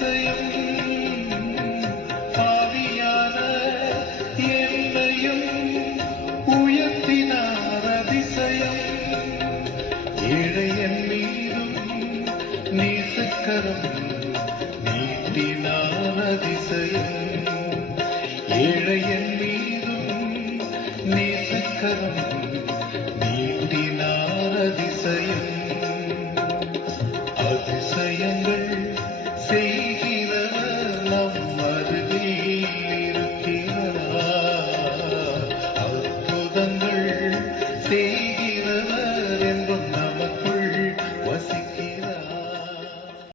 அதிசயம் பாவியான என்னையும் உயர்த்தினார் அதிசயம் ஏழையன் மீதும் நேசக்கரம் நீட்டினார் அதிசயம் ஏழையன் மீதும் நேசக்கரம்